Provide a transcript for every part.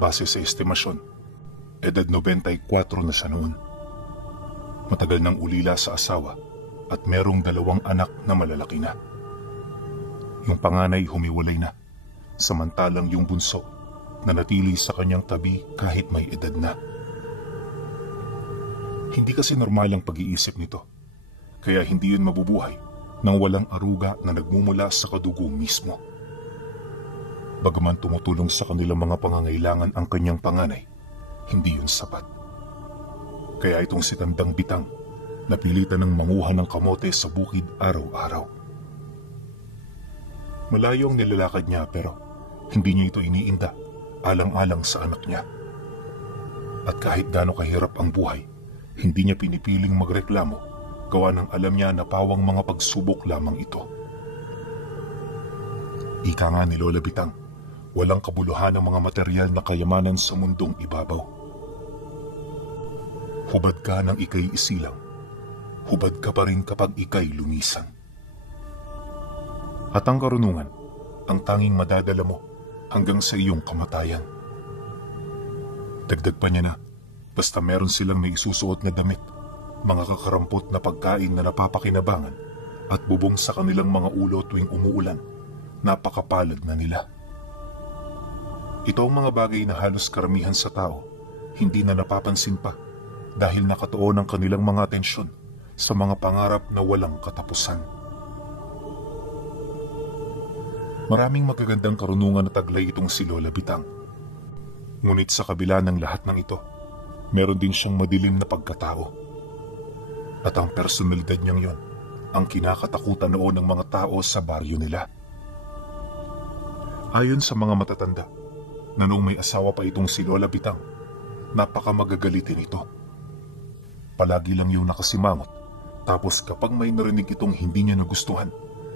Base sa estimasyon, edad 94 na siya noon. Matagal nang ulila sa asawa at merong 2 anak na malalaki na. Yung panganay humiwalay na, samantalang yung bunso nanatili sa kanyang tabi kahit may edad na. Hindi kasi normal ang pag-iisip nito, kaya hindi yun mabubuhay nang walang aruga na nagmumula sa kadugo mismo. Bagaman tumutulong sa kanilang mga pangangailangan ang kanyang panganay, hindi yun sapat. Kaya itong si Tandang Bitang napilitan ng manguha ng kamote sa bukid araw-araw. Malayo ang nilalakad niya pero hindi niya ito iniinda alang-alang sa anak niya. At kahit gaano kahirap ang buhay, hindi niya pinipiling magreklamo gawa ng alam niya na pawang mga pagsubok lamang ito. Ika nga ni Lola Bitang, walang kabuluhan ng mga materyal na kayamanan sa mundong ibabaw. Hubad ka ng ika'y isilang, hubad ka pa rin kapag ika'y lumisan. At ang karunungan, ang tanging madadala mo hanggang sa iyong kamatayan. Dagdag pa niya na, basta meron silang may isusuot na damit, mga kakarampot na pagkain na napapakinabangan at bubong sa kanilang mga ulo tuwing umuulan, napakapalad na nila. Ito ang mga bagay na halos karamihan sa tao hindi na napapansin pa dahil nakatuon ang kanilang mga atensyon sa mga pangarap na walang katapusan. Maraming magagandang karunungan na taglay itong si Lola Bitang. Ngunit sa kabila ng lahat ng ito, meron din siyang madilim na pagkatao. At ang personalidad niyang yon ang kinakatakutan noon ng mga tao sa baryo nila. Ayon sa mga matatanda, na noong may asawa pa itong si Lola Bitang, napakamagagalitin ito. Palagi lang yung nakasimangot, tapos kapag may narinig itong hindi niya nagustuhan,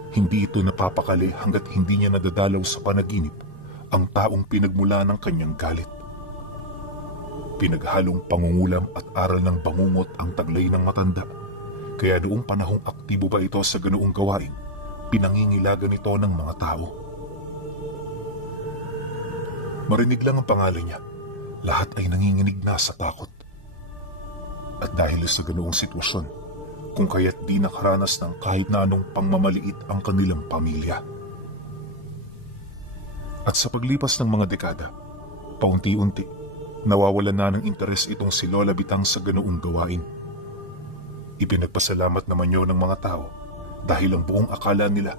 hindi ito napapakali hanggat hindi niya nadadalaw sa panaginip ang taong pinagmula ng kanyang galit. Pinaghalong pangungulam at aral ng bangungot ang taglay ng matanda, kaya noong panahong aktibo pa ito sa ganoong gawain, pinangingilagan ito ng mga tao. Marinig lang ang pangalan niya, lahat ay nanginginig na sa takot. At dahil sa ganoong sitwasyon, kung kaya't di nakaranas ng kahit na anong pangmamaliit ang kanilang pamilya. At sa paglipas ng mga dekada, paunti-unti, nawawalan na ng interes itong si Lola Bitang sa ganoong gawain. Ipinagpasalamat naman yun ng mga tao dahil ang buong akala nila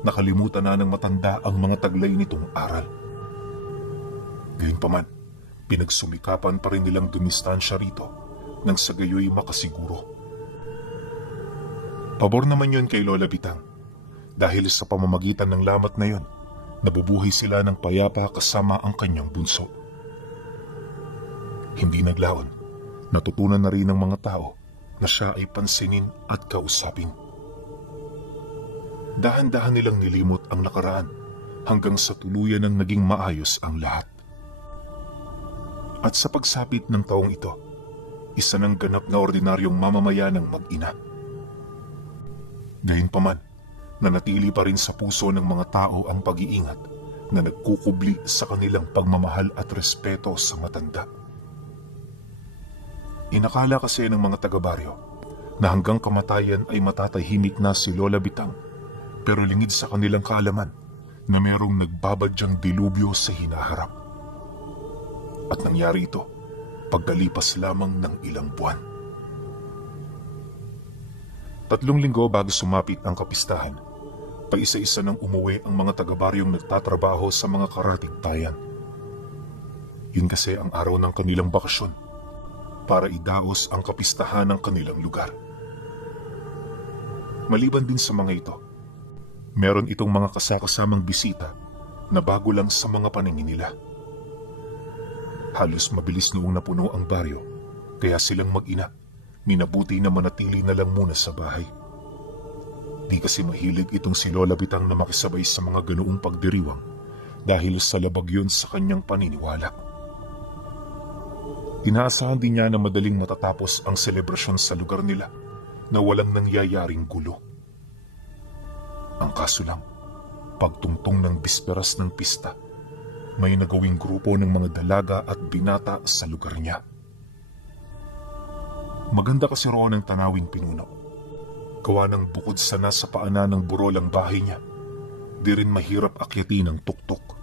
nakalimutan na ng matanda ang mga taglay nitong aral. Gayunpaman, pinagsumikapan pa rin nilang dumistansya rito nang sa gayoy makasiguro. Pabor naman yun kay Lola Bitang dahil sa pamamagitan ng lamat na yun, nabubuhay sila ng payapa kasama ang kanyang bunso. Hindi naglaon, natutunan na rin ng mga tao na siya ay pansinin at kausapin. Dahan-dahan nilang nilimot ang nakaraan hanggang sa tuluyan ng naging maayos ang lahat. At sa pagsapit ng taong ito, isa ng ganap na ordinaryong mamamayan ng mag-ina. Gayunpaman, nanatili pa rin sa puso ng mga tao ang pag-iingat na nagkukubli sa kanilang pagmamahal at respeto sa matanda. Inakala kasi ng mga taga-baryo na hanggang kamatayan ay matatahimik na si Lola Bitang, pero lingid sa kanilang kaalaman na merong nagbabadyang dilubyo sa hinaharap. At nangyari ito pagkalipas lamang ng ilang buwan. 3 linggo bago sumapit ang kapistahan, paisa-isa nang umuwi ang mga taga-baryong nagtatrabaho sa mga karatig bayan. Yun kasi ang araw ng kanilang bakasyon para idaos ang kapistahan ng kanilang lugar. Maliban din sa mga ito, meron itong mga kasakasamang bisita na bago lang sa mga paningin nila. Halos mabilis noong napuno ang baryo, kaya silang mag-ina minabuti na manatili na lang muna sa bahay. Di kasi mahilig itong si Lola Bitang na makisabay sa mga ganoong pagdiriwang dahil sa labag yun sa kanyang paniniwala. Inaasahan din niya na madaling matatapos ang selebrasyon sa lugar nila na walang nangyayaring gulo. Ang kaso lang, pagtungtong ng bisperas ng pista, may nagawing grupo ng mga dalaga at binata sa lugar niya. Maganda kasi roon ang tanawing pinuno. Gawa ng bukod sa nasa paanan ng burol ang bahay niya, di rin mahirap akyatin ang tuktok.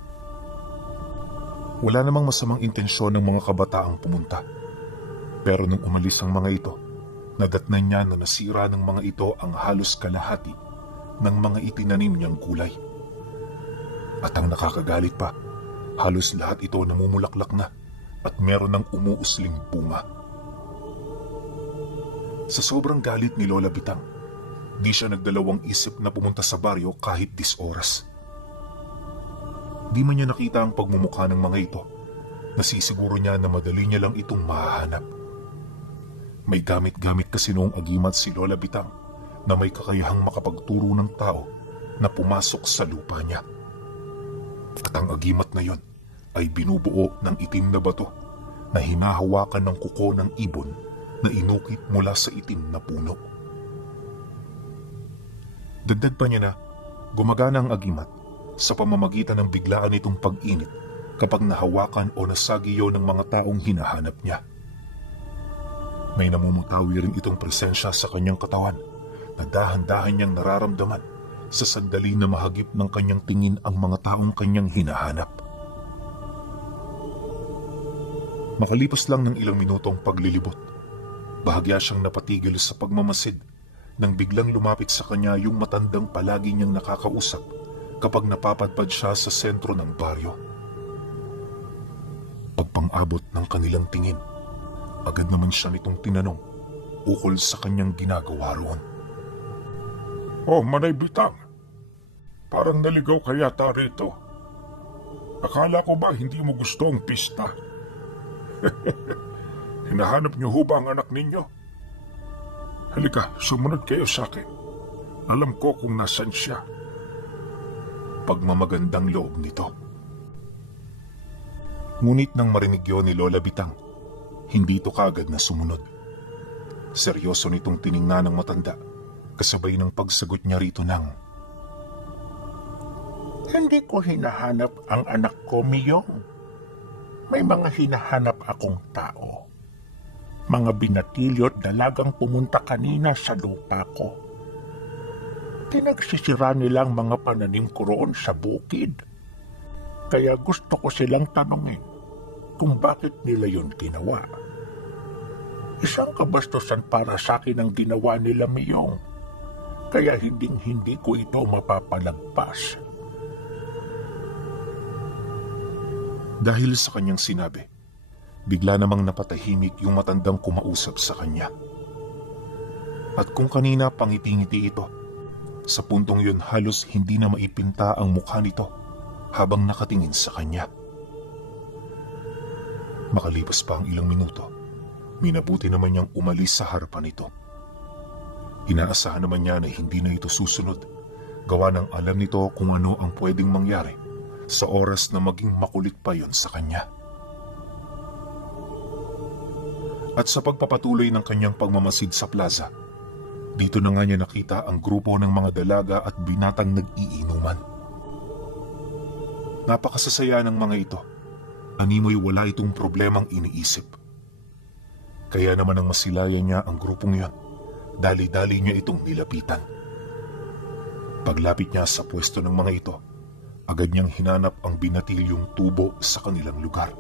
Wala namang masamang intensyon ng mga kabataang pumunta. Pero nung umalis ang mga ito, nadatnan niya na nasira ng mga ito ang halos kalahati ng mga itinanim niyang gulay. At ang nakakagalit pa, halos lahat ito namumulaklak na at meron ng umuusling bunga. Sa sobrang galit ni Lola Bitang, di siya nagdalawang isip na pumunta sa baryo kahit 10 oras. Di man niya nakita ang pagmumukha ng mga ito, nasisiguro niya na madali niya lang itong mahahanap. May gamit-gamit kasi noong agimat si Lola Bitang na may kakayahang makapagturo ng tao na pumasok sa lupa niya. At ang agimat na yon ay binubuo ng itim na bato na hinahawakan ng kuko ng ibon na inukit mula sa itim na puno. Dagdag pa niya na gumagana ang agimat sa pamamagitan ng biglaan nitong pag-init kapag nahawakan o nasagiyo ng mga taong hinahanap niya. May namumutawi rin itong presensya sa kanyang katawan na dahan-dahan niyang nararamdaman sa sandali na mahagip ng kanyang tingin ang mga taong kanyang hinahanap. Makalipas lang ng ilang minutong paglilibot, bahagya siyang napatigil sa pagmamasid nang biglang lumapit sa kanya yung matandang palagi niyang nakakausap kapag napapadpad siya sa sentro ng baryo. Pagpang-abot ng kanilang tingin, agad naman siya nitong tinanong ukol sa kanyang ginagawa roon. Oh, Manay Bitang, parang naligaw ka yata rito. Akala ko ba hindi mo gusto ang pista? Hinahanap niyo ho ba ang anak ninyo? Halika, sumunod kayo sa akin. Alam ko kung nasan siya. Pagmamagandang loob nito. Ngunit nang marinig yun ni Lola Bitang, hindi ito kaagad na sumunod. Seryoso nitong tiningnan ng matanda, kasabay ng pagsagot niya rito ng, Hindi ko hinahanap ang anak ko, Miyong. May mga hinahanap akong tao. Mga binatilyo at dalagang pumunta kanina sa lupa ko. Pinagsisira nilang mga pananim ko roon sa bukid. Kaya gusto ko silang tanungin kung bakit nila yun ginawa. Isang kabastusan para sa akin ang ginawa nila, Miyong. Kaya hindi ko ito mapapalagpas. Dahil sa kanyang sinabi, bigla namang napatahimik yung matandang kumausap sa kanya. At kung kanina pangiti-ngiti ito, sa puntong yun halos hindi na maipinta ang mukha nito habang nakatingin sa kanya. Makalipas pa ang ilang minuto, minabuti naman niyang umalis sa harapan nito. Inaasahan naman niya na hindi na ito susunod, gawa ng alam nito kung ano ang pwedeng mangyari sa oras na maging makulit pa yon sa kanya. At sa pagpapatuloy ng kanyang pagmamasid sa plaza, dito na nga niya nakita ang grupo ng mga dalaga at binatang nag-iinuman. Napakasasaya ng mga ito. Animoy wala itong problemang iniisip. Kaya naman ang masilayan niya ang grupong yon, dali-dali niya itong nilapitan. Paglapit niya sa pwesto ng mga ito, agad niyang hinanap ang binatilyong tubo sa kanilang lugar.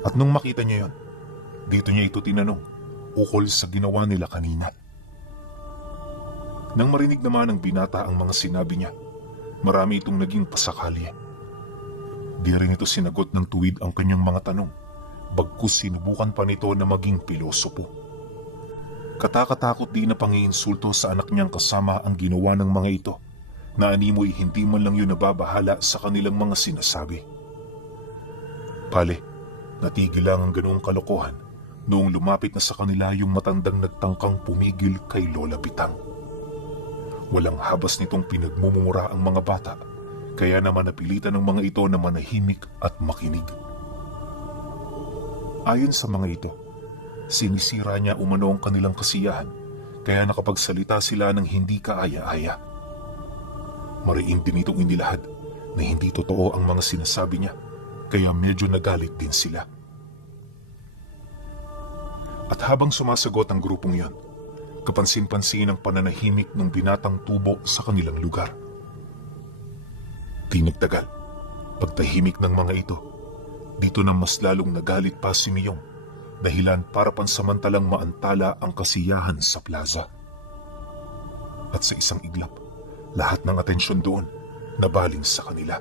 At nung makita niya yon, dito niya ito tinanong ukol sa ginawa nila kanina. Nang marinig naman ng binata ang mga sinabi niya, marami itong naging pasakali. Di rin ito sinagot ng tuwid ang kanyang mga tanong, bagkus sinubukan pa nito na maging pilosopo. Katakatakot din na pangiinsulto sa anak niyang kasama ang ginawa ng mga ito, na animoy hindi man lang yun nababahala sa kanilang mga sinasabi. Pale, natigil lang ang ganoong kalokohan noong lumapit na sa kanila yung matandang nagtangkang pumigil kay Lola Bitang. Walang habas nitong pinagmumura ang mga bata, kaya naman napilitan ng mga ito na manahimik at makinig. Ayon sa mga ito, sinisira niya umano ang kanilang kasiyahan, kaya nakapagsalita sila ng hindi kaaya-aya. Mariin din itong inilahad na hindi totoo ang mga sinasabi niya, kaya medyo nagalit din sila. At habang sumasagot ang grupong yon, kapansin-pansin ang pananahimik ng binatang tubo sa kanilang lugar. Di nagtagal, pagtahimik ng mga ito, dito na mas lalong nagalit pa si Miyong, dahilan para pansamantalang maantala ang kasiyahan sa plaza. At sa isang iglap, lahat ng atensyon doon nabaling sa kanila.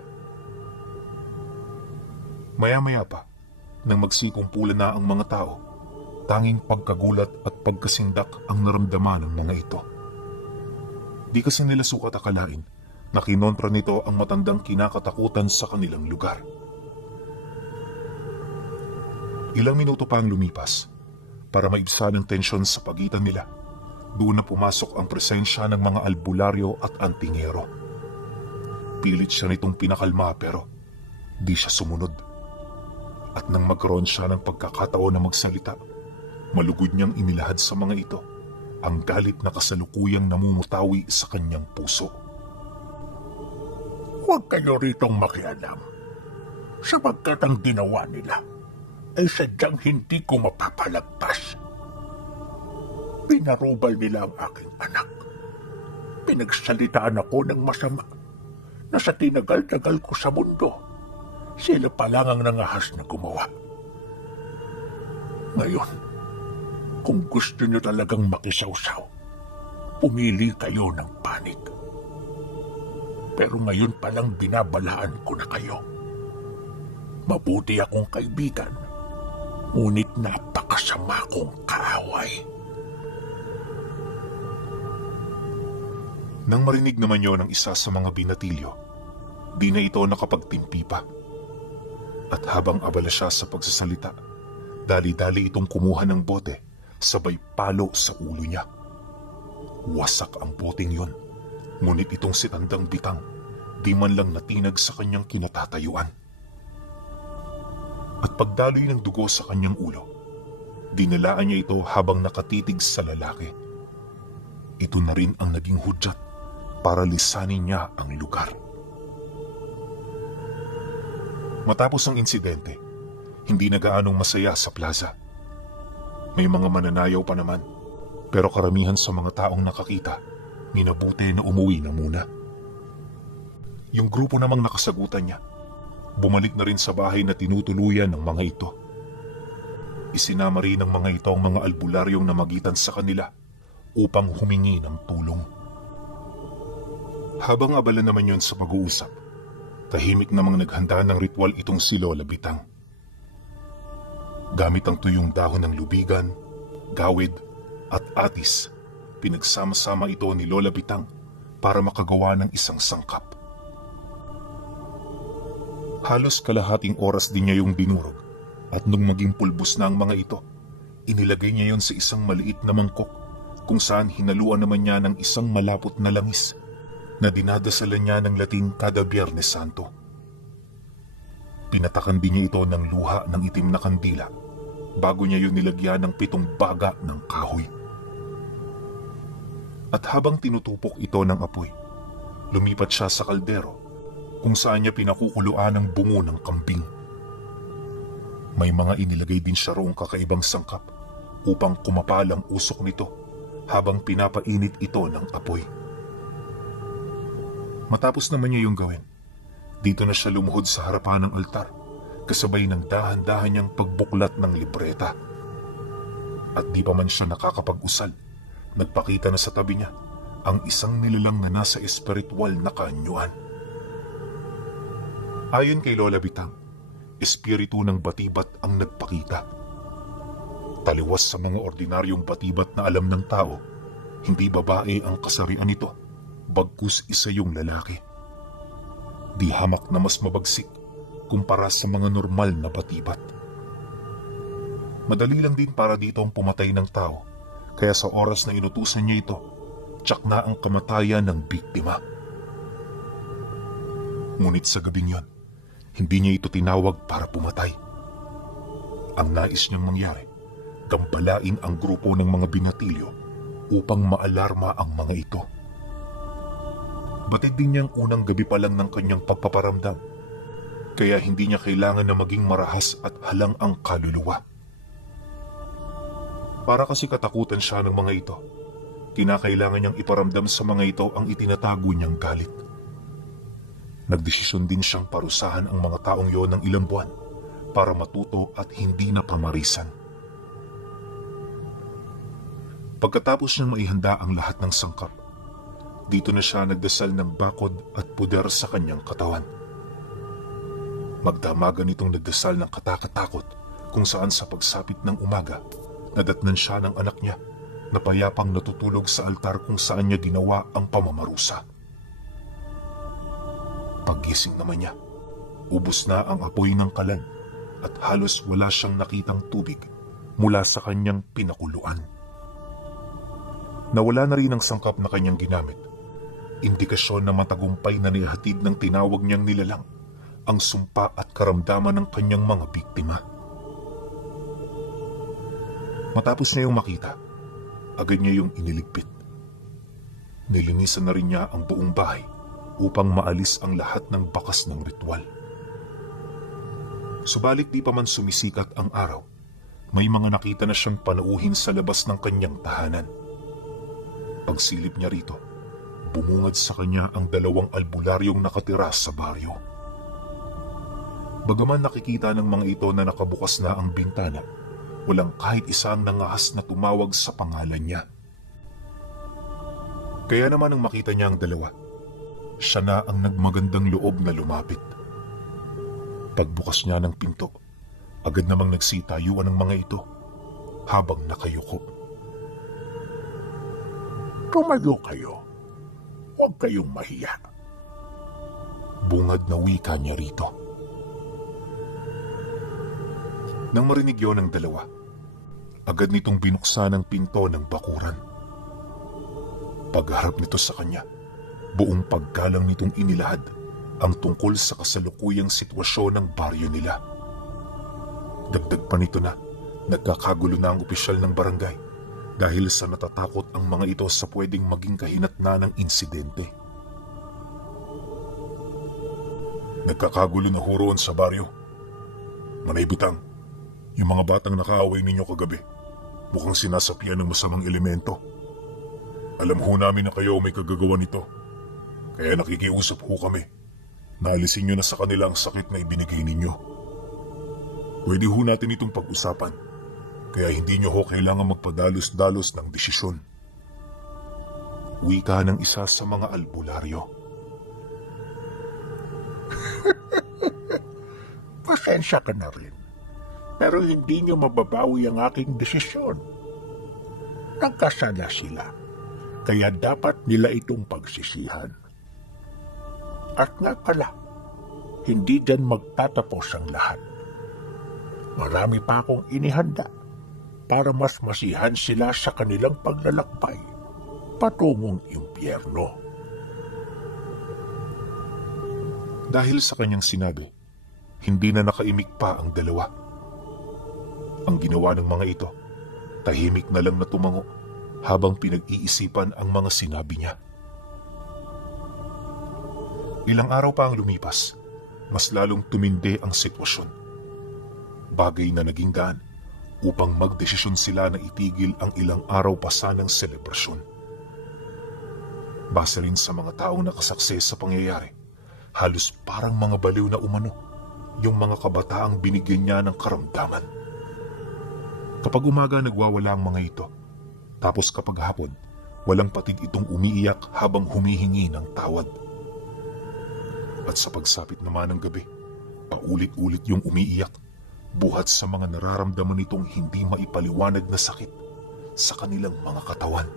Maya-maya pa, nang magsikumpulan na ang mga tao, tanging pagkagulat at pagkasindak ang naramdaman ng mga ito. Di kasi nila sukat akalain na kinontra nito ang matandang kinakatakutan sa kanilang lugar. Ilang minuto pa ang lumipas para maibsan ang tensyon sa pagitan nila. Doon na pumasok ang presensya ng mga albularyo at antingero. Pilit siya nitong pinakalma pero di siya sumunod. At nang magkaroon siya ng pagkakataon na magsalita, malugod niyang inilahad sa mga ito ang galit na kasalukuyang namumutawi sa kanyang puso. Huwag kayo ritong makialam, sapagkat ang ginawa nila ay sadyang hindi ko mapapalagpas. Pinarubal nila ang aking anak. Pinagsalitaan ako ng masama na sa tinagal-tagal ko sa mundo, sila pa lang ang nangahas na gumawa. Ngayon, kung gusto nyo talagang makisawsaw, pumili kayo ng panig. Pero ngayon palang binabalaan ko na kayo. Mabuti akong kaibigan, ngunit napakasama kong kaaway. Nang marinig naman yon ng isa sa mga binatilyo, di na ito nakapagtimpi pa. At habang abala siya sa pagsasalita, dali-dali itong kumuha ng bote, sabay palo sa ulo niya. Wasak ang boteng yon, ngunit itong si Tandang Bitang, di man lang natinag sa kanyang kinatatayuan. At pagdaloy ng dugo sa kanyang ulo, dinalaan niya ito habang nakatitig sa lalaki. Ito na rin ang naging hudyat para lisanin niya ang lugar. Matapos ang insidente, hindi na gaanong masaya sa plaza. May mga mananayaw pa naman, pero karamihan sa mga taong nakakita, minabuti na umuwi na muna. Yung grupo namang nakasagutan niya, bumalik na rin sa bahay na tinutuluyan ng mga ito. Isinama rin ng mga ito ang mga albularyong namagitan sa kanila upang humingi ng tulong. Habang abala naman yon sa pag-uusap, tahimik namang naghanda ng ritual itong si Lola Bitang. Gamit ang tuyong dahon ng lubigan, gawid at atis, pinagsama-sama ito ni Lola Bitang para makagawa ng isang sangkap. Halos kalahating oras din niya yung dinurog at nung maging pulbos na ang mga ito, inilagay niya yon sa isang maliit na mangkok kung saan hinaluan naman niya ng isang malapot na langis na dinadasalan niya ng Latin kada Biyernes Santo. Pinatakan din niya ito ng luha ng itim na kandila bago niya yun nilagyan ng 7 baga ng kahoy. At habang tinutupok ito ng apoy, lumipat siya sa kaldero kung saan niya pinakukuluan ang bungo ng kambing. May mga inilagay din siya roong kakaibang sangkap upang kumapal ang usok nito habang pinapainit ito ng apoy. Matapos naman niya yung gawin, dito na siya lumuhod sa harapan ng altar kasabay ng dahan-dahan niyang pagbuklat ng libreta. At di pa man siya nakakapag-usal, nagpakita na sa tabi niya ang isang nilalang na nasa espiritual na kaanyuan. Ayon kay Lola Bitang, espiritu ng batibat ang nagpakita. Taliwas sa mga ordinaryong batibat na alam ng tao, hindi babae ang kasarian nito, bagkus isa yung lalaki. Di hamak na mas mabagsik kumpara sa mga normal na batibat. Madali lang din para dito ang pumatay ng tao, kaya sa oras na inutusan niya ito, tsak na ang kamatayan ng biktima. Ngunit sa gabing yon, hindi niya ito tinawag para pumatay. Ang nais niyang mangyari, gambalain ang grupo ng mga binatilyo upang maalarma ang mga ito. Batid din niyang unang gabi pa lang ng kanyang pagpaparamdam, kaya hindi niya kailangan na maging marahas at halang ang kaluluwa. Para kasi katakutan siya ng mga ito, kinakailangan niyang iparamdam sa mga ito ang itinatago niyang galit. Nagdesisyon din siyang parusahan ang mga taong yon ng ilang buwan para matuto at hindi na pamarisan. Pagkatapos niyang maihanda ang lahat ng sangkap, dito na siya nagdasal ng bakod at puder sa kanyang katawan. Magdamagan itong nagdasal ng katakatakot kung saan sa pagsapit ng umaga, nadatnan siya ng anak niya na payapang natutulog sa altar kung saan niya ginawa ang pamamarusa. Paggising naman niya, ubos na ang apoy ng kalan at halos wala siyang nakitang tubig mula sa kanyang pinakuluan. Nawala na rin ang sangkap na kanyang ginamit, indikasyon na matagumpay na nihatid ng tinawag niyang nilalang ang sumpa at karamdaman ng kanyang mga biktima. Matapos niya yung makita, agad niya yung iniligpit. Nilinisan na rin niya ang buong bahay upang maalis ang lahat ng bakas ng ritual. Subalit di pa man sumisikat ang araw, may mga nakita na siyang panauhin sa labas ng kanyang tahanan. Pagsilip niya rito, bumungad sa kanya ang 2 albularyong nakatira sa baryo. Bagaman nakikita ng mga ito na nakabukas na ang bintana, walang kahit isang nangahas na tumawag sa pangalan niya. Kaya naman nang makita niya ang 2, siya na ang nagmagandang loob na lumapit. Pagbukas niya ng pinto, agad namang nagsitayuan ang mga ito habang nakayuko. Tumayo kayo. Huwag kayong mahiya. Bungad na wika niya rito. Nang marinig yon ng 2, agad nitong binuksan ang pinto ng bakuran. Pagharap nito sa kanya, buong paggalang nitong inilahad ang tungkol sa kasalukuyang sitwasyon ng baryo nila. Dagdag pa nito na nagkakagulo na ang opisyal ng barangay dahil sa natatakot ang mga ito sa pwedeng maging kahinatnan ng insidente. Nagkakagulo na ho roon sa baryo. Manay Butang, yung mga batang nakaaway ninyo kagabi, mukhang sinasapian ng masamang elemento. Alam ho namin na kayo may kagagawa nito, kaya nakikiusap ho kami. Naalisin nyo na sa kanila ang sakit na ibinigay ninyo. Pwede ho natin itong pag-usapan, kaya hindi nyo ho kailangan magpadalos-dalos ng desisyon. Wika ng isa sa mga albularyo. Pasensya ka na rin. Pero hindi nyo mababawi ang aking desisyon. Nagkasala sila, kaya dapat nila itong pagsisihan. At nga pala, hindi dyan magtatapos ang lahat. Marami pa akong inihanda para mas masihan sila sa kanilang paglalakbay patungong impyerno. Dahil sa kanyang sinabi, hindi na nakaimik pa ang 2. Ang ginawa ng mga ito, tahimik na lang na tumango habang pinag-iisipan ang mga sinabi niya. Ilang araw pa ang lumipas, mas lalong tumindi ang sitwasyon. Bagay na naging daan upang magdesisyon sila na itigil ang ilang araw pa sanang selebrasyon. Base rin sa mga taong nakasaksi sa pangyayari, halos parang mga baliw na umano yung mga kabataang binigyan niya ng karamdaman. Kapag umaga nagwawala ang mga ito, tapos kapag hapon, walang patig itong umiiyak habang humihingi ng tawad. At sa pagsapit naman ng gabi, paulit-ulit yung umiiyak, buhat sa mga nararamdaman nitong hindi maipaliwanag na sakit sa kanilang mga katawan.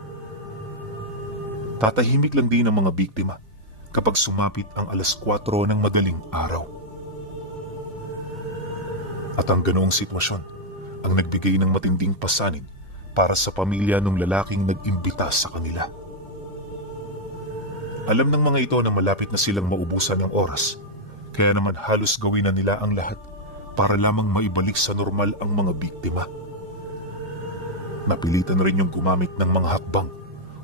Tatahimik lang din ang mga biktima kapag sumapit ang 4:00 ng madaling araw. At ang ganoong sitwasyon ang nagbigay ng matinding pasanin para sa pamilya ng lalaking nag-imbita sa kanila. Alam ng mga ito na malapit na silang maubusan ng oras, kaya naman halos gawin na nila ang lahat para lamang maibalik sa normal ang mga biktima. Napilitan rin yung gumamit ng mga hakbang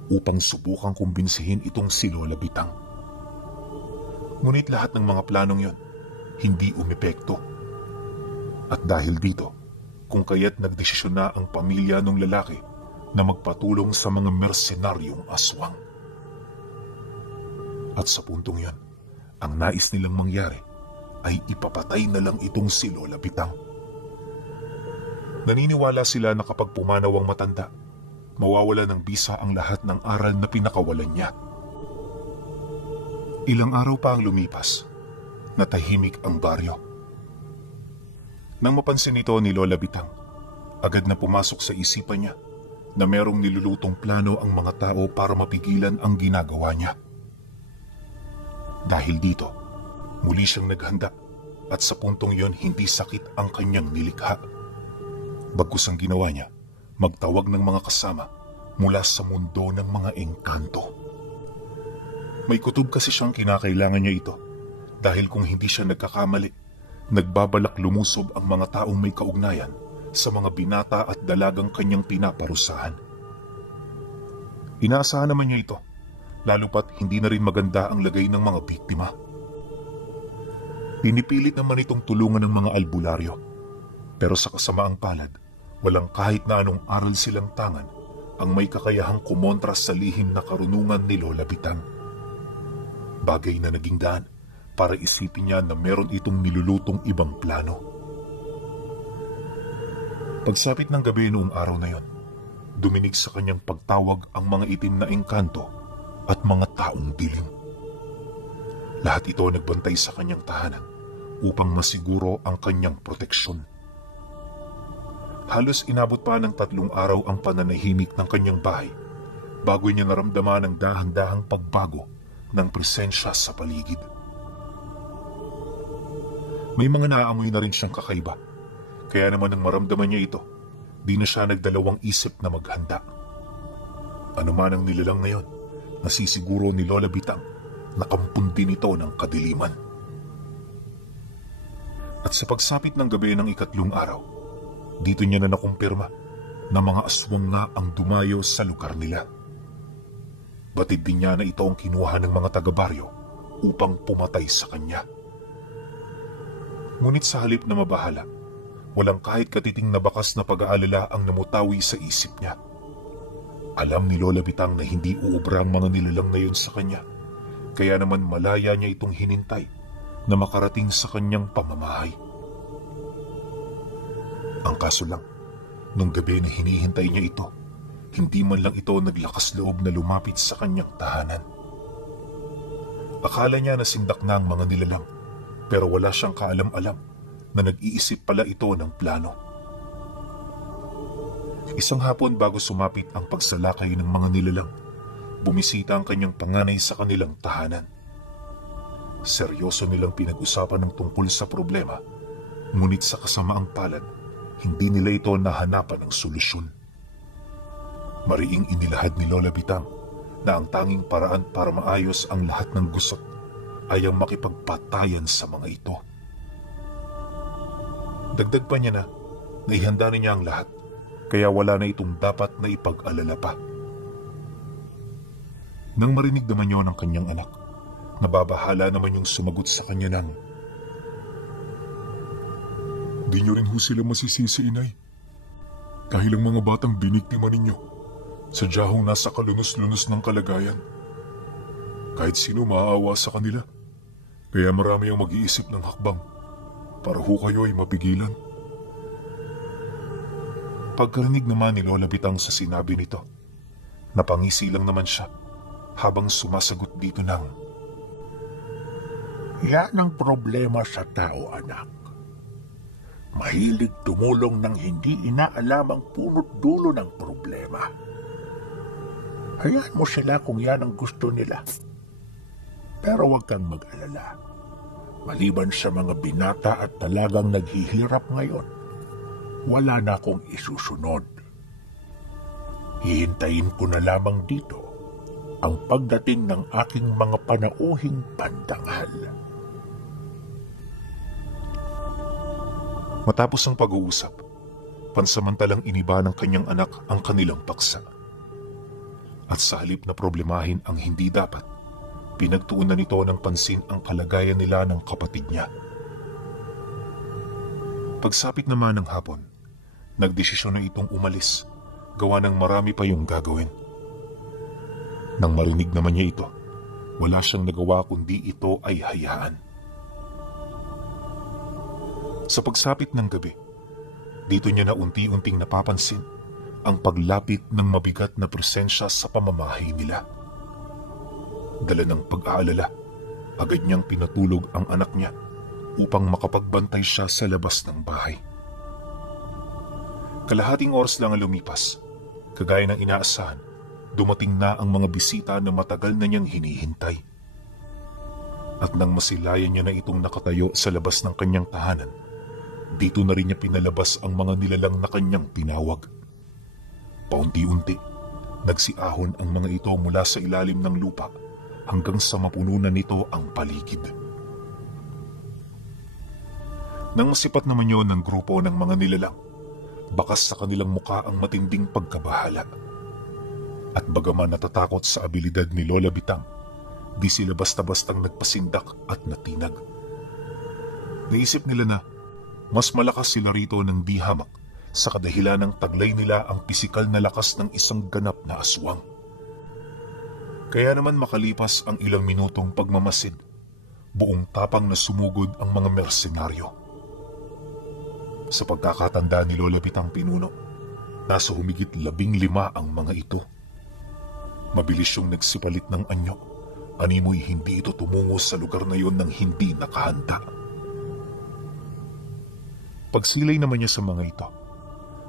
upang subukang kumbinsihin itong si Lola Bitang. Ngunit lahat ng mga planong yon, hindi umepekto. At dahil dito, kung kaya't nagdesisyon na ang pamilya ng lalaki na magpatulong sa mga mersenaryong aswang. At sa puntong yon, ang nais nilang mangyari ay ipapatay na lang itong si Lola Bitang. Naniniwala sila na kapag pumanaw ang matanda, mawawala ng bisa ang lahat ng aral na pinakawalan niya. Ilang araw pa ang lumipas, natahimik ang baryo. Nang mapansin ito ni Lola Bitang, agad na pumasok sa isipan niya na merong nilulutong plano ang mga tao para mapigilan ang ginagawa niya. Dahil dito, muli siyang naghanda at sa puntong yon hindi sakit ang kanyang nilikha. Bagkus ang ginawa niya, magtawag ng mga kasama mula sa mundo ng mga engkanto. May kutob kasi siyang kinakailangan niya ito dahil kung hindi siya nagkakamali, nagbabalak lumusob ang mga taong may kaugnayan sa mga binata at dalagang kanyang pinaparusahan. Inaasahan naman niya ito, lalo pat hindi na rin maganda ang lagay ng mga biktima. Pinipilit naman itong tulungan ng mga albularyo, pero sa kasamaang palad, walang kahit na anong aral silang tangan ang may kakayahang kumontra sa lihim na karunungan ni Lola Bitang. Bagay na naging daan para isipin niya na meron itong nilulutong ibang plano. Pagsapit ng gabi noong araw na yon, duminig sa kanyang pagtawag ang mga itim na engkanto at mga taong dilim. Lahat ito nagbantay sa kanyang tahanan upang masiguro ang kanyang proteksyon. Halos inabot pa ng 3 araw ang pananahimik ng kanyang bahay bago niya naramdaman ang dahan-dahang pagbago ng presensya sa paligid. May mga naaamoy na rin siyang kakaiba, kaya naman nang maramdaman niya ito, di na siya nagdalawang isip na maghanda. Ano man ang nilalang ngayon, nasisiguro ni Lola Bitang na kampun din ito ng kadiliman. At sa pagsapit ng gabi ng 3 araw, dito niya na nakumpirma na mga aswang nga ang dumayo sa lugar nila. Batid din niya na ito ang kinuha ng mga taga-baryo upang pumatay sa kanya. Ngunit sa halip na mabahala, walang kahit katiting na bakas na pag-aalala ang namutawi sa isip niya. Alam ni Lola Bitang na hindi uubra ang mga nilalang na yun sa kanya, kaya naman malaya niya itong hinintay na makarating sa kanyang pamamahay. Ang kaso lang, nung gabi na hinihintay niya ito, hindi man lang ito naglakas loob na lumapit sa kanyang tahanan. Akala niya na sindak na ang mga nilalang, pero wala siyang kaalam-alam na nag-iisip pala ito ng plano. Isang hapon bago sumapit ang pagsalakay ng mga nilalang, bumisita ang kanyang panganay sa kanilang tahanan. Seryoso nilang pinag-usapan ng tungkol sa problema, ngunit sa kasamaang palad, hindi nila ito nahanapan ng solusyon. Mariing inilahad ni Lola Bitang na ang tanging paraan para maayos ang lahat ng gusot ay ang makipagpatayan sa mga ito. Dagdag pa niya na naihanda na niya ang lahat, kaya wala na itong dapat na ipag-alala pa. Nang marinig naman yun ng kanyang anak, nababahala naman yung sumagot sa kanya ng, "Di niyo rin ho sila masisisi, Inay. Dahil ang mga batang biniktima ninyo, sadya hong nasa kalunos-lunos ng kalagayan. Kahit sino maaawa sa kanila, kaya marami ang mag-iisip ng hakbang para ho kayo ay mapigilan." Pagkarinig naman ni Lola Bitang sa sinabi nito, napangisi lang naman siya habang sumasagot dito ng, Yan ang problema sa tao, anak. Mahilig tumulong ng hindi inaalam ang punot dulo ng problema. Hayaan mo sila kung yan ang gusto nila. Pero huwag kang mag-alala. Maliban sa mga binata at talagang naghihirap ngayon, wala na akong isusunod. Hihintayin ko na lamang dito ang pagdating ng aking mga panauhing pandanghal. Matapos ang pag-uusap, pansamantalang iniba ng kanyang anak ang kanilang paksa. At sa halip na problemahin ang hindi dapat, pinagtuunan nito ng pansin ang kalagayan nila ng kapatid niya. Pagsapit naman ng hapon, nagdesisyon na itong umalis, gawa ng marami pa yung gagawin. Nang marinig naman niya ito, wala siyang nagawa kundi ito ay hayaan. Sa pagsapit ng gabi, dito niya na unti-unting napapansin ang paglapit ng mabigat na presensya sa pamamahay nila. Dala ng pag-aalala, agad niyang pinatulog ang anak niya upang makapagbantay siya sa labas ng bahay. Kalahating oras lang ang lumipas. Kagaya ng inaasahan, dumating na ang mga bisita na matagal na niyang hinihintay. At nang masilayan niya na itong nakatayo sa labas ng kanyang tahanan, dito na rin niya pinalabas ang mga nilalang na kanyang tinawag. Paunti-unti, nagsiahon ang mga ito mula sa ilalim ng lupa hanggang sa mapuno na nito ang paligid. Nang masipat naman yun ng grupo ng mga nilalang, bakas sa kanilang muka ang matinding pagkabahala. At bagaman natatakot sa abilidad ni Lola Bitang, di sila basta-bastang nagpasindak at natinag. Naisip nila na mas malakas sila rito ng di hamak sa kadahilan ng taglay nila ang pisikal na lakas ng isang ganap na aswang. Kaya naman makalipas ang ilang minutong pagmamasid, buong tapang na sumugod ang mga mersenaryo. Sa pagkakatanda ni Lola Bitang Pinuno, nasa humigit 15 ang mga ito. Mabilis yung nagsipalit ng anyo, animoy hindi ito tumungo sa lugar na yon nang hindi nakahanda. Pagsilay naman niya sa mga ito,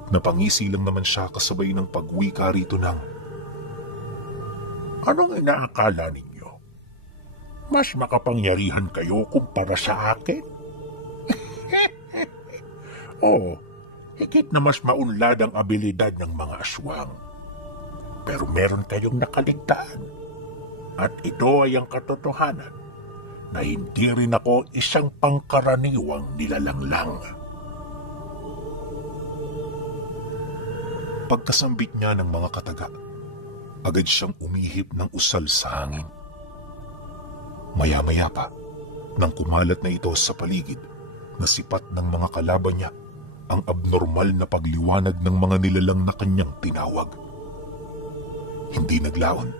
napangisi lang naman siya kasabay ng pagwika rito ng, Anong inaakala ninyo? Mas makapangyarihan kayo kumpara sa akin? Oo, higit na mas maunlad ang abilidad ng mga aswang. Pero meron kayong nakaligtaan. At ito ay ang katotohanan na hindi rin ako isang pangkaraniwang nilalanglang. Pagkasambit niya ng mga kataga, agad siyang umihip ng usal sa hangin. Maya-maya pa, nang kumalat na ito sa paligid, nasipat ng mga kalaban niya ang abnormal na pagliwanag ng mga nilalang na kanyang tinawag. Hindi naglaon,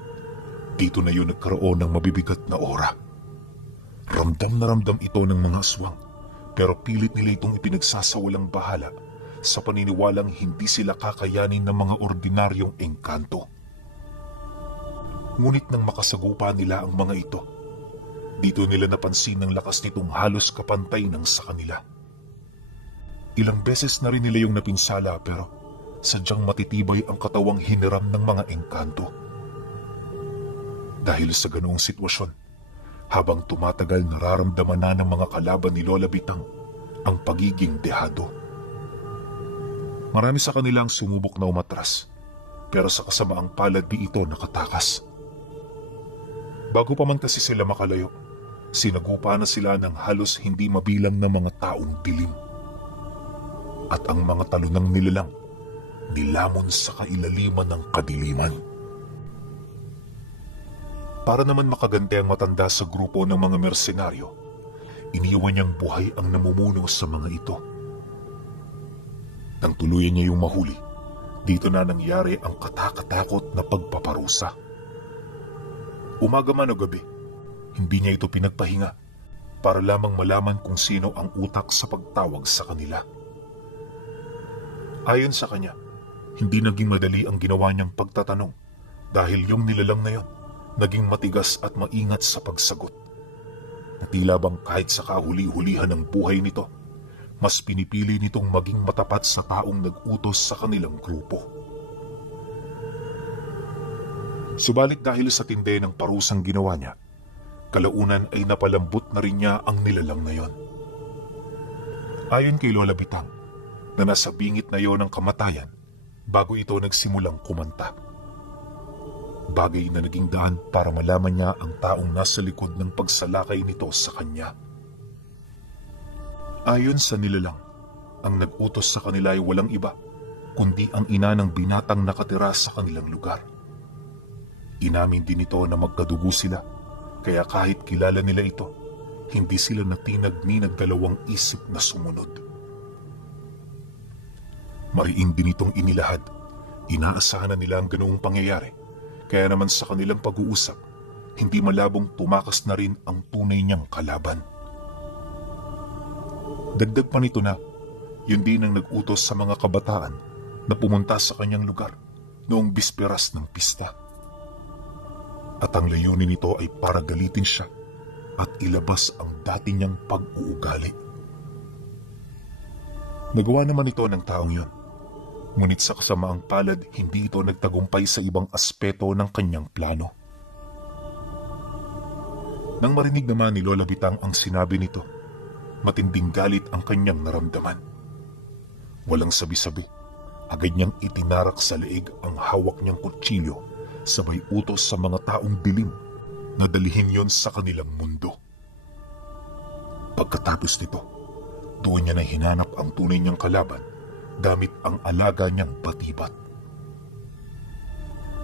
dito na yun nagkaroon ng mabibigat na aura. Ramdam na ramdam ito ng mga aswang, pero pilit nila itong ipinagsasawalang bahala sa paniniwalang hindi sila kakayanin ng mga ordinaryong engkanto. Ngunit nang makasagupa nila ang mga ito, dito nila napansin ang lakas nitong halos kapantay ng sa kanila. Ilang beses na rin nila yung napinsala pero sadyang matitibay ang katawang hiniram ng mga engkanto. Dahil sa ganoong sitwasyon, habang tumatagal nararamdaman na ng mga kalaban ni Lola Bitang ang pagiging dehado. Marami sa kanila ang sumubok na umatras, pero sa kasamaang palad di ito nakatakas. Bago pa man kasi sila makalayo, sinagupa na sila ng halos hindi mabilang na mga taong dilim. At ang mga talunang nilalang nilamon sa kailaliman ng kadiliman. Para naman makagante ang matanda sa grupo ng mga mersenaryo, iniwan niyang buhay ang namumuno sa mga ito. Nang tuluyan niya yung mahuli, dito na nangyari ang katakatakot na pagpaparusa. Umaga man o gabi, hindi niya ito pinagpahinga para lamang malaman kung sino ang utak sa pagtawag sa kanila. Ayon sa kanya, hindi naging madali ang ginawa niyang pagtatanong dahil yung nilalang na yon naging matigas at maingat sa pagsagot. Na tila bang kahit sa kahuli-hulihan ng buhay nito, mas pinipili nitong maging matapat sa taong nag-utos sa kanilang grupo. Subalit dahil sa tindi ng parusang ginawa niya, kalaunan ay napalambot na rin niya ang nilalang na yon. Ayon kay Lola Bitang, na nasa bingit na yon ng kamatayan bago ito nagsimulang kumanta. Bagay na naging daan para malaman niya ang taong nasa likod ng pagsalakay nito sa kanya. Ayon sa nilalang, ang nag-utos sa kanila ay walang iba kundi ang ina ng binatang nakatira sa kanilang lugar. Inamin din ito na magkadugo sila Kaya kahit kilala nila ito, hindi sila natinag ni nagdalawang isip na sumunod. Mariin din itong inilahad. Inaasahan na nila ang ganoong pangyayari. Kaya naman sa kanilang pag-uusap, hindi malabong tumakas na rin ang tunay niyang kalaban. Dagdag pa nito na, yun din ang nag-utos sa mga kabataan na pumunta sa kanyang lugar noong bisperas ng pista. At ang layunin nito ay para galitin siya at ilabas ang dati niyang pag-uugali. Nagawa naman ito ng taong yun. Ngunit sa kasamaang palad, hindi ito nagtagumpay sa ibang aspeto ng kanyang plano. Nang marinig naman ni Lola Bitang ang sinabi nito, matinding galit ang kanyang naramdaman. Walang sabi-sabi, agad niyang itinarak sa leeg ang hawak niyang kutsilyo, sabay utos sa mga taong dilim na dalhin yon sa kanilang mundo. Pagkatapos nito, doon niya na hinanap ang tunay niyang kalaban gamit ang alaga niyang batibat.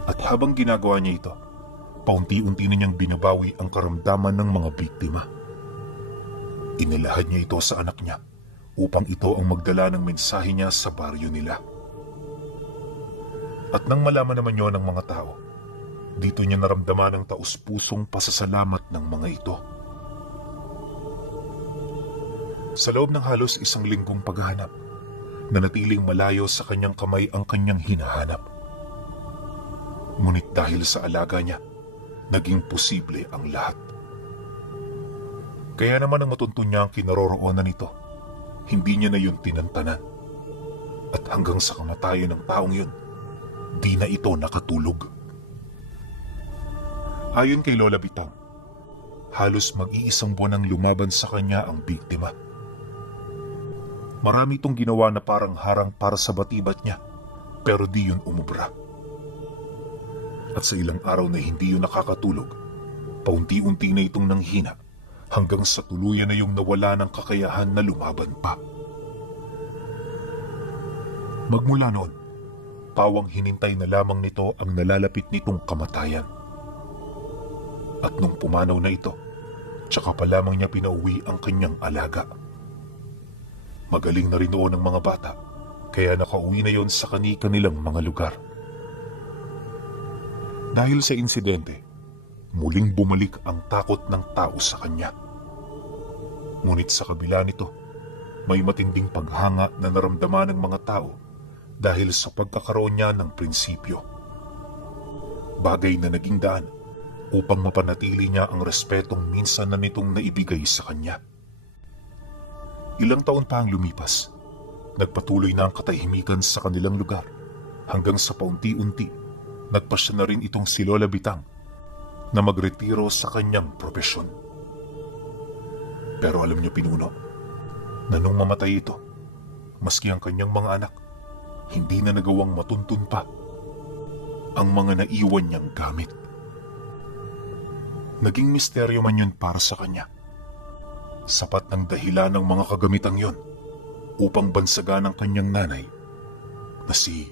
At habang ginagawa niya ito, paunti-unti na niyang binabawi ang karamdaman ng mga biktima. Inilahad niya ito sa anak niya upang ito ang magdala ng mensahe niya sa baryo nila. At nang malaman naman yon ng mga tao, dito niya naramdaman ang taus-pusong pasasalamat ng mga ito. Sa loob ng halos isang linggong paghahanap, nanatiling malayo sa kanyang kamay ang kanyang hinahanap. Ngunit dahil sa alaga niya, naging posible ang lahat. Kaya naman ang matuntun niya ang kinaroroonan nito, hindi niya na yun tinantanan. At hanggang sa kamatayan ng taong yun, di na ito nakatulog. Ayon kay Lola Bitang, halos mag-iisang buwan ang lumaban sa kanya ang biktima. Marami itong ginawa na parang harang para sa batibat niya, pero di yun umubra. At sa ilang araw na hindi yun nakakatulog, paunti-unti na itong nanghina hanggang sa tuluyan na yung nawala ng kakayahan na lumaban pa. Magmula noon, pawang hinintay na lamang nito ang nalalapit nitong kamatayan. At nung pumanaw na ito, tsaka pa lamang niya pinauwi ang kanyang alaga. Magaling na rin noon ang mga bata, kaya nakauwi na yon sa kani-kanilang mga lugar. Dahil sa insidente, muling bumalik ang takot ng tao sa kanya. Ngunit sa kabila nito, may matinding paghanga na naramdaman ng mga tao dahil sa pagkakaroon niya ng prinsipyo. Bagay na naging daan upang mapanatili niya ang respetong minsan na nitong naibigay sa kanya. Ilang taon pa ang lumipas, nagpatuloy na ang katahimikan sa kanilang lugar hanggang sa paunti-unti nagpasya na rin itong si Lola Bitang na magretiro sa kanyang propesyon. Pero alam niyo pinuno, na nung mamatay ito, maski ang kanyang mga anak, hindi na nagawang matuntun pa ang mga naiwan niyang gamit. Naging misteryo man yun para sa kanya. Sapat ng dahilan ng mga kagamitang yon upang bansagan ang kanyang nanay na si